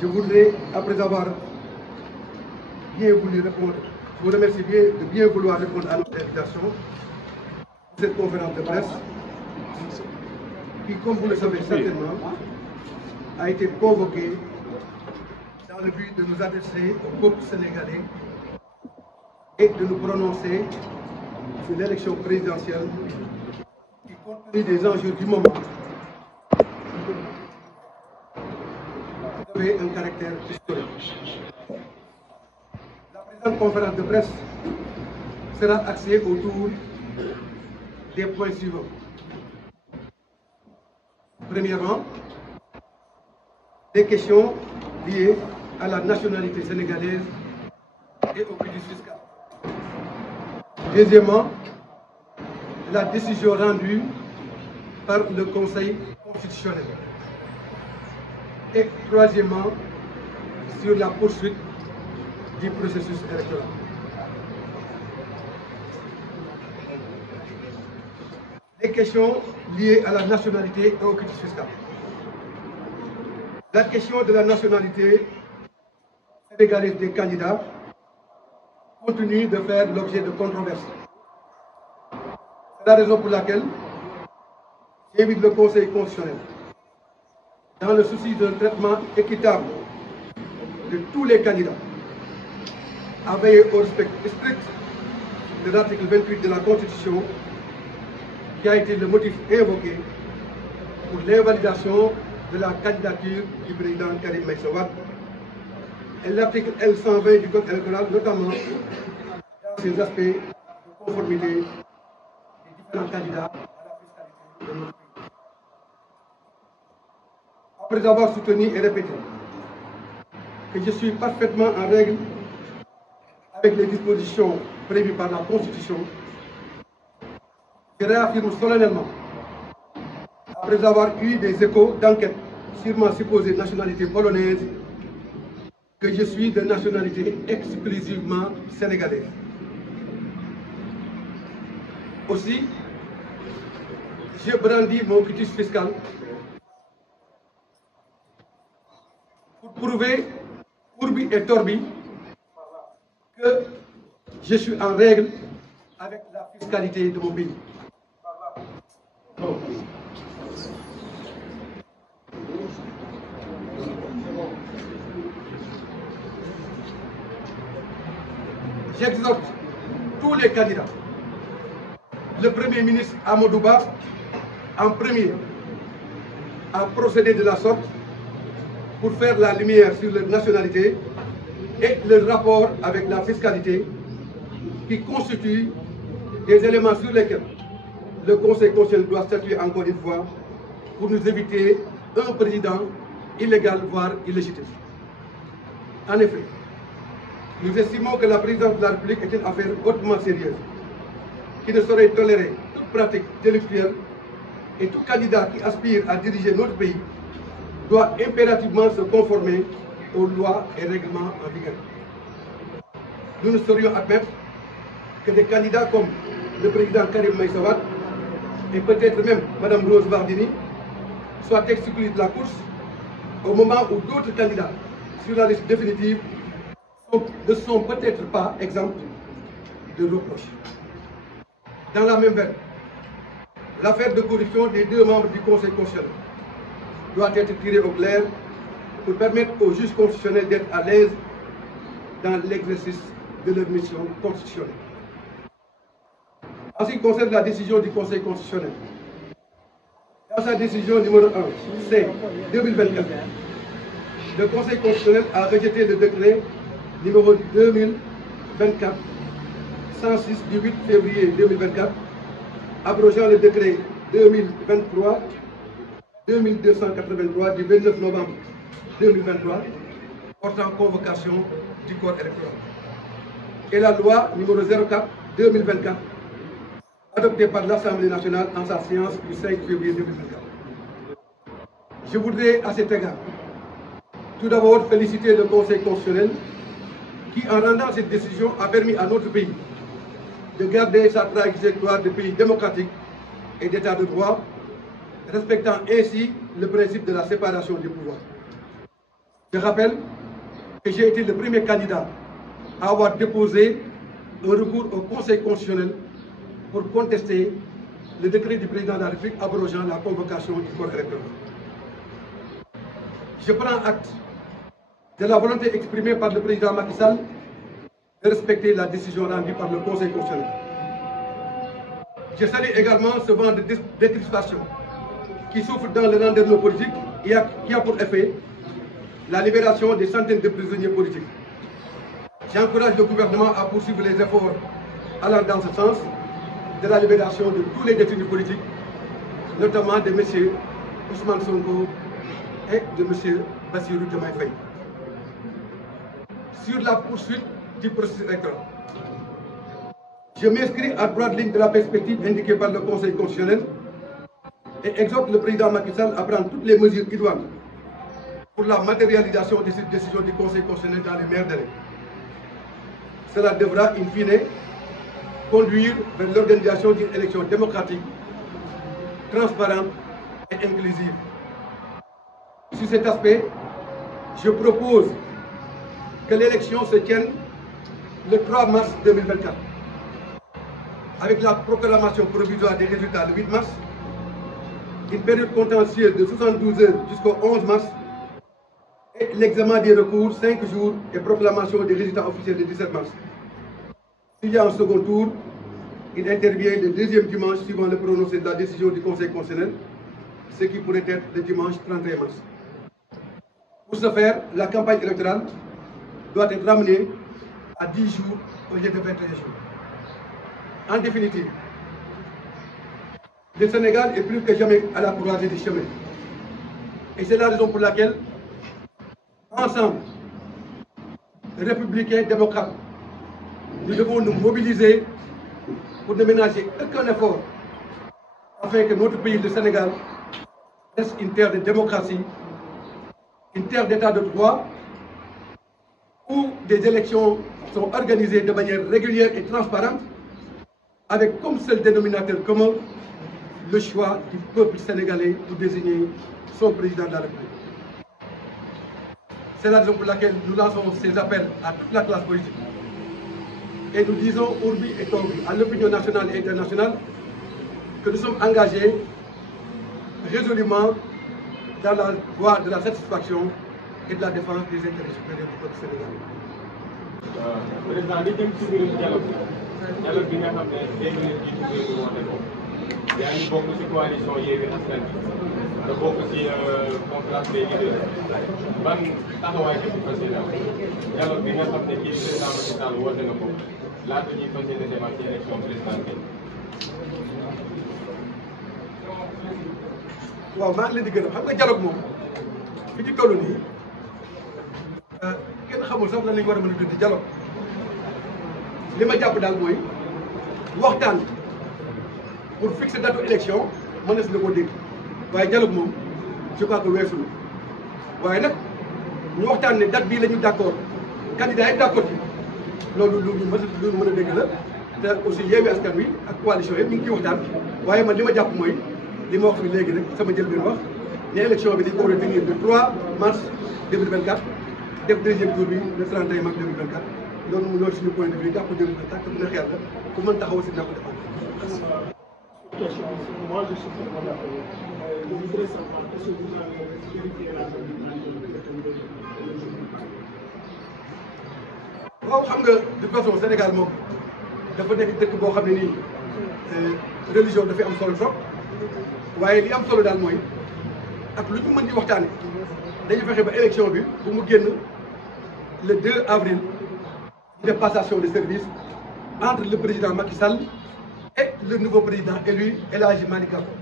Je voudrais, après avoir bien voulu répondre, je vous remercie de bien vouloir répondre à notre invitation pour cette conférence de presse, qui, comme vous le savez certainement, a été convoquée dans le but de nous adresser au peuple sénégalais et de nous prononcer sur l'élection présidentielle qui, compte tenu des enjeux du moment, avait un caractère historique. La présente conférence de presse sera axée autour des points suivants. Premièrement, des questions liées à la nationalité sénégalaise et au quitus fiscal. Deuxièmement, la décision rendue par le Conseil constitutionnel. Et troisièmement, sur la poursuite du processus électoral. Les questions liées à la nationalité et au quitus fiscal. La question de la nationalité sénégalaise des candidats continue de faire l'objet de controverses. C'est la raison pour laquelle j'invite le Conseil constitutionnel, dans le souci d'un traitement équitable de tous les candidats, à veiller au respect strict de l'article 28 de la Constitution, qui a été le motif invoqué pour l'invalidation de la candidature du président Karim Meïssa Wade, et l'article L120 du Code électoral, notamment dans ses aspects de conformité des différents candidats à la fiscalité de notre pays. Après avoir soutenu et répété que je suis parfaitement en règle avec les dispositions prévues par la Constitution, je réaffirme solennellement, après avoir eu des échos d'enquête sur ma supposée nationalité polonaise, que je suis de nationalité exclusivement sénégalaise. Aussi, je brandis mon quitus fiscal pour prouver, urbi et torbi, que je suis en règle avec la fiscalité de mon pays. J'exhorte tous les candidats, le Premier ministre Amadou Ba en premier, à procéder de la sorte pour faire la lumière sur leur nationalité et le rapport avec la fiscalité, qui constituent des éléments sur lesquels le Conseil constitutionnel doit statuer encore une fois pour nous éviter un président illégal, voire illégitime. En effet, nous estimons que la présidence de la République est une affaire hautement sérieuse, qui ne saurait tolérer toute pratique délictuelle, et tout candidat qui aspire à diriger notre pays doit impérativement se conformer aux lois et règlements en vigueur. Nous ne saurions admettre que des candidats comme le président Karim Meïssa Wade et peut-être même Mme Rose Wardini soient exclus de la course au moment où d'autres candidats sur la liste définitive ne sont peut-être pas exempts de reproches. Dans la même veine, l'affaire de corruption des deux membres du Conseil constitutionnel doit être tirée au clair pour permettre aux juges constitutionnels d'être à l'aise dans l'exercice de leur mission constitutionnelle. En ce qui concerne la décision du Conseil constitutionnel, dans sa décision numéro 1, C 2024, le Conseil constitutionnel a rejeté le décret numéro 2024 106 du 8 février 2024, abrogeant le décret 2023 2283 du 29 novembre 2023 portant convocation du corps électoral, et la loi numéro 04 2024 adoptée par l'Assemblée nationale en sa séance du 5 février 2024. Je voudrais à cet égard tout d'abord féliciter le Conseil constitutionnel qui, en rendant cette décision, a permis à notre pays de garder sa trajectoire de pays démocratique et d'état de droit, respectant ainsi le principe de la séparation des pouvoirs. Je rappelle que j'ai été le premier candidat à avoir déposé un recours au Conseil constitutionnel pour contester le décret du président de la République abrogeant la convocation du corps électoral. Je prends acte de la volonté exprimée par le président Macky Sall de respecter la décision rendue par le Conseil constitutionnel. Je salue également ce vent de décrispation qui souffle dans le landerneau politique et qui a pour effet la libération des centaines de prisonniers politiques. J'encourage le gouvernement à poursuivre les efforts allant dans ce sens de la libération de tous les détenus politiques, notamment de M. Ousmane Sonko et de M. Bassirou Diomaye Faye. Sur la poursuite du processus électoral, je m'inscris à droite ligne de la perspective indiquée par le Conseil constitutionnel et exhorte le président Macky Sall à prendre toutes les mesures idoines pour la matérialisation de cette décision du Conseil constitutionnel dans les meilleurs délais. Cela devra, in fine, conduire vers l'organisation d'une élection démocratique, transparente et inclusive. Sur cet aspect, je propose que l'élection se tienne le 3 mars 2024, avec la proclamation provisoire des résultats le 8 mars, une période contentieuse de 72 heures jusqu'au 11 mars, et l'examen des recours 5 jours et proclamation des résultats officiels le 17 mars. S'il y a un second tour, il intervient le deuxième dimanche suivant le prononcé de la décision du Conseil constitutionnel, ce qui pourrait être le dimanche 31 mars. Pour ce faire, la campagne électorale doit être ramenée à 10 jours au lieu de 21 jours. En définitive, le Sénégal est plus que jamais à la croisée des chemins. Et c'est la raison pour laquelle, ensemble, républicains, démocrates, nous devons nous mobiliser pour ne ménager aucun effort afin que notre pays, le Sénégal, reste une terre de démocratie, une terre d'état de droit, où des élections sont organisées de manière régulière et transparente, avec comme seul dénominateur commun le choix du peuple sénégalais pour désigner son président de la République. C'est la raison pour laquelle nous lançons ces appels à toute la classe politique. Et nous disons Urbi et Orbi à l'opinion nationale et internationale que nous sommes engagés résolument dans la voie de la satisfaction et de la défense des intérêts supérieurs du peuple sénégalais. Président li jëm ci mbirum dialogue bi nga xam ne léegi ngeen jiitu réew mi woote ko yaa ngi bokk ci coalition Yewwi Askan Wi te bokk ci conférence des leaders ban taxawaay nga ci fas yéene dialogue bi nga xam ne kii président Macky Sall woote na ko laata ñuy fas yéene demaat ci élection présidentielle. waaw maa ngi leen di gërëm xam nga dialogue moom fi ci toll nii kenn xamul sax lan lañu war a mën a tudd dialogue li ma jàpp daal mooy waxtaan pour fixer date élection mënees na ko dégg waaye dialogue moom je crois que weesu na waaye nag ñu waxtaan ne date bii la ñu d'accord candidat yi d'accord ci loolu lu mën a dégg la te aussi Yewwi Askan Wi ak coalition yëpp ñu ngi ciy waxtaan waaye man li ma jàpp mooy li ma wax fi léegi rek sama njëlbéen wax ne élection bi dañ ko war a tenir le 3 mars 2024 def deuxième tour bi le 31 mars 2024 loolu suñu point de vue gàpp 2024 te bu neex yàlla ku mën taxaw si dina ko defal. Moi, je suis très d'accord. Je voudrais savoir est-ce que vous avez vérifié la waaw xam nga de toute façon Sénégal moom dafa nekk dëkk boo xam ne nii religion dafay am solo trop waaye li am solo daal mooy ak lu ñu mën di waxtaane dañu fexe ba élection bi bu mu génn le 2 avril de passation de service entre le président Macky Sall et le nouveau président élu El Hadji Malick Gakou